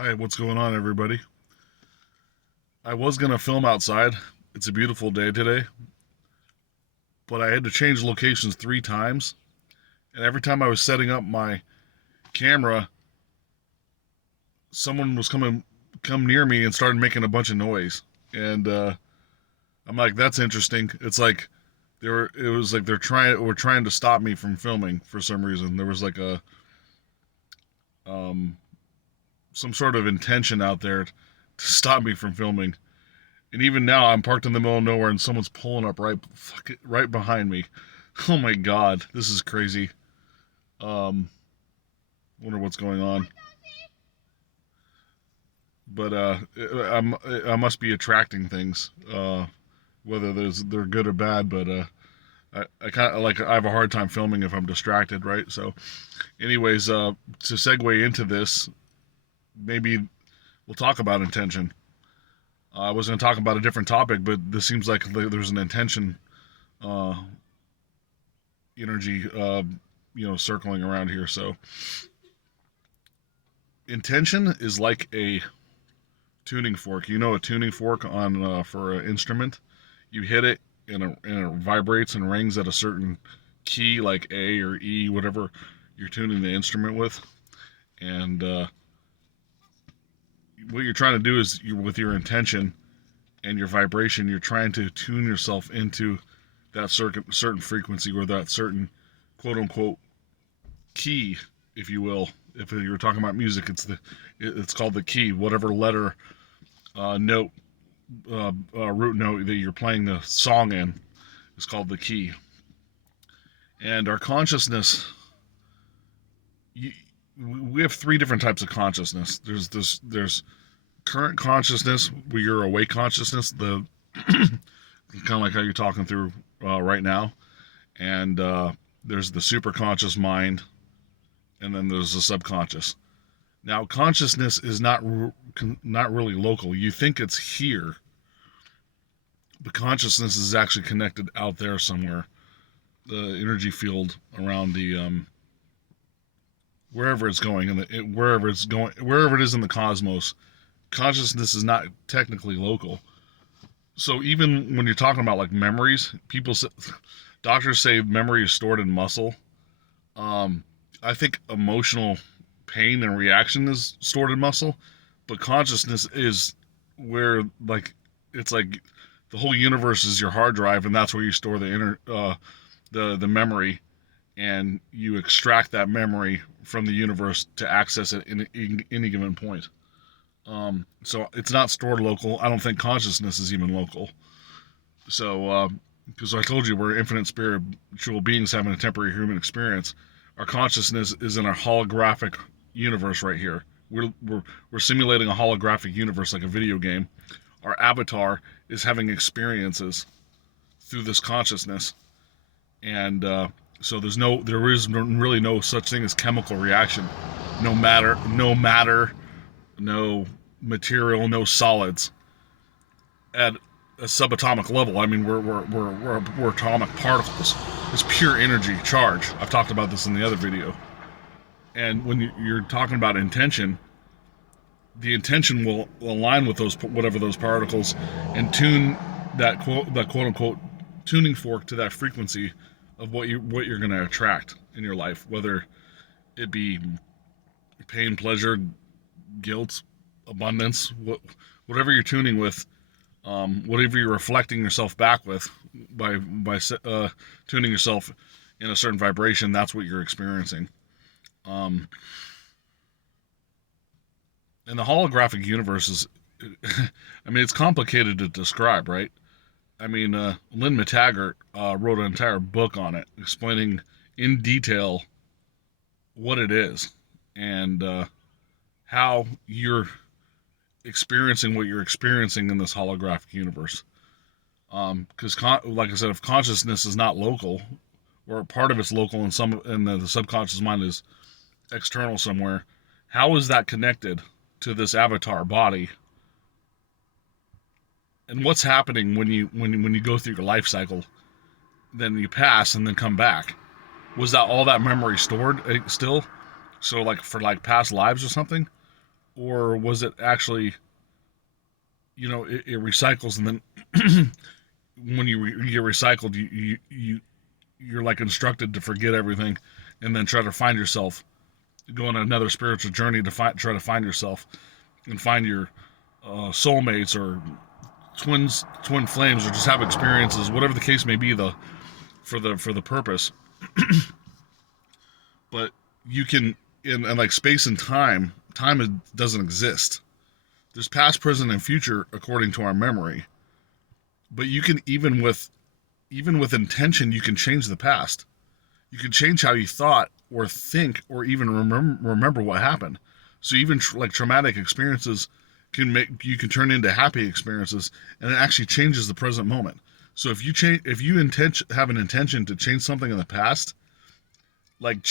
Hi, what's going on, everybody? I was going to film outside. It's a beautiful day today, but I had to change locations 3 times. And every time I was setting up my camera, someone was come near me and started making a bunch of noise. And I'm like, that's interesting. It's like it was like were trying to stop me from filming for some reason. There was like a, um, some sort of intention out there to stop me from filming. And even now, I'm parked in the middle of nowhere, and someone's pulling up right behind me. Oh my god, this is crazy. Um, Wonder what's going on. But I must be attracting things, whether they're good or bad. But I kind of like I have a hard time filming if I'm distracted, right? So, anyways, to segue into this, maybe we'll talk about intention. I was going to talk about a different topic, but this seems like there's an intention uh, energy, circling around here. So intention is like a tuning fork. You know, a tuning fork on for an instrument. You hit it and it vibrates and rings at a certain key, like A or E, whatever you're tuning the instrument with. And what you're trying to do is with your intention and your vibration, you're trying to tune yourself into that certain frequency or that certain quote unquote key, if you will. If you were talking about music, it's called the key. Whatever letter, note, root note that you're playing the song in is called the key. And our consciousness, you, we have 3 different types of consciousness. There's current consciousness, where you're awake consciousness, the kind of like how you're talking through right now, and there's the superconscious mind, and then there's the subconscious. Now, consciousness is not really local. You think it's here, but consciousness is actually connected out there somewhere. The energy field around the wherever it's going, and wherever it is in the cosmos, consciousness is not technically local. So even when you're talking about like memories, doctors say memory is stored in muscle. Um, I think emotional pain and reaction is stored in muscle, but consciousness is where it's like the whole universe is your hard drive, and that's where you store the memory, and you extract that memory from the universe to access it in any given point. So it's not stored local. I don't think consciousness is even local. So, because I told you we're infinite spiritual beings having a temporary human experience, our consciousness is in a holographic universe right here. We're simulating a holographic universe like a video game. Our avatar is having experiences through this consciousness, and so there is really no such thing as chemical reaction. No matter, no material, no solids at a subatomic level. I mean, we're atomic particles. It's pure energy charge. I've talked about this in the other video. And when you're talking about intention, the intention will align with those whatever those particles, and tune that quote unquote tuning fork to that frequency of what you're going to attract in your life, whether it be pain, pleasure, guilt, abundance, whatever you're tuning with, whatever you're reflecting yourself back with by tuning yourself in a certain vibration. That's what you're experiencing. Um, and the holographic universe is, I mean, it's complicated to describe, right? I mean, Lynn McTaggart wrote an entire book on it, explaining in detail what it is and how you're experiencing what you're experiencing in this holographic universe. Because, like I said, if consciousness is not local, or part of it's local and the subconscious mind is external somewhere, how is that connected to this avatar body? And what's happening when you go through your life cycle, then you pass and then come back? Was that all that memory stored still? So like for like past lives or something? or was it actually, it recycles, and then when you get recycled, you're like instructed to forget everything, and then try to find yourself, go on another spiritual journey to try to find yourself and find your soulmates or twin flames, or just have experiences, whatever the case may be, for the purpose. But you can, in like space and time doesn't exist. There's past, present, and future according to our memory. But you can, even with intention, you can change the past. You can change how you thought or think or even remember what happened. So even like traumatic experiences you can turn into happy experiences, and it actually changes the present moment. So if you have an intention to change something in the past, like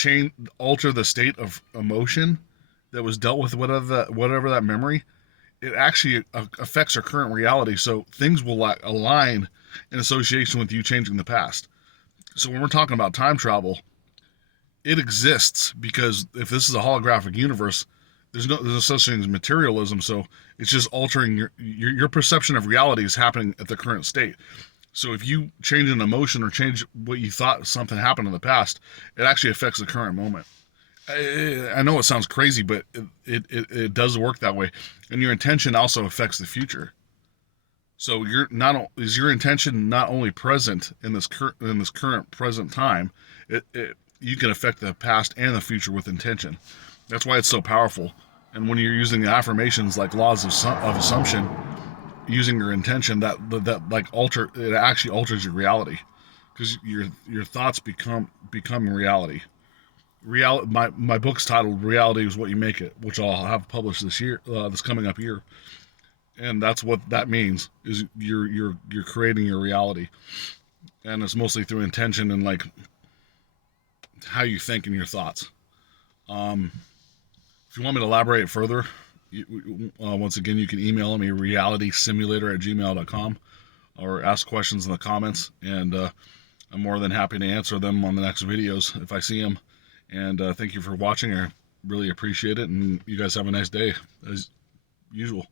alter the state of emotion that was dealt with, whatever that memory, it actually affects our current reality. So things will align in association with you changing the past. So when we're talking about time travel, it exists because if this is a holographic universe, there's no such thing as materialism. So it's just altering your perception of reality is happening at the current state. So if you change an emotion or change what you thought something happened in the past, it actually affects the current moment. I know it sounds crazy, but it does work that way. And your intention also affects the future. So is your intention not only present in this current present time, you can affect the past and the future with intention. That's why it's so powerful. And when you're using affirmations like laws of assumption, using your intention, that like it actually alters your reality, because your thoughts become reality. My book's titled "Reality Is What You Make It," which I'll have published this coming up year. And that's what that means, is you're creating your reality, and it's mostly through intention and like how you think and your thoughts. If you want me to elaborate further, once again, you can email me realitysimulator@gmail.com, or ask questions in the comments, and I'm more than happy to answer them on the next videos if I see them. And thank you for watching. I really appreciate it, and you guys have a nice day as usual.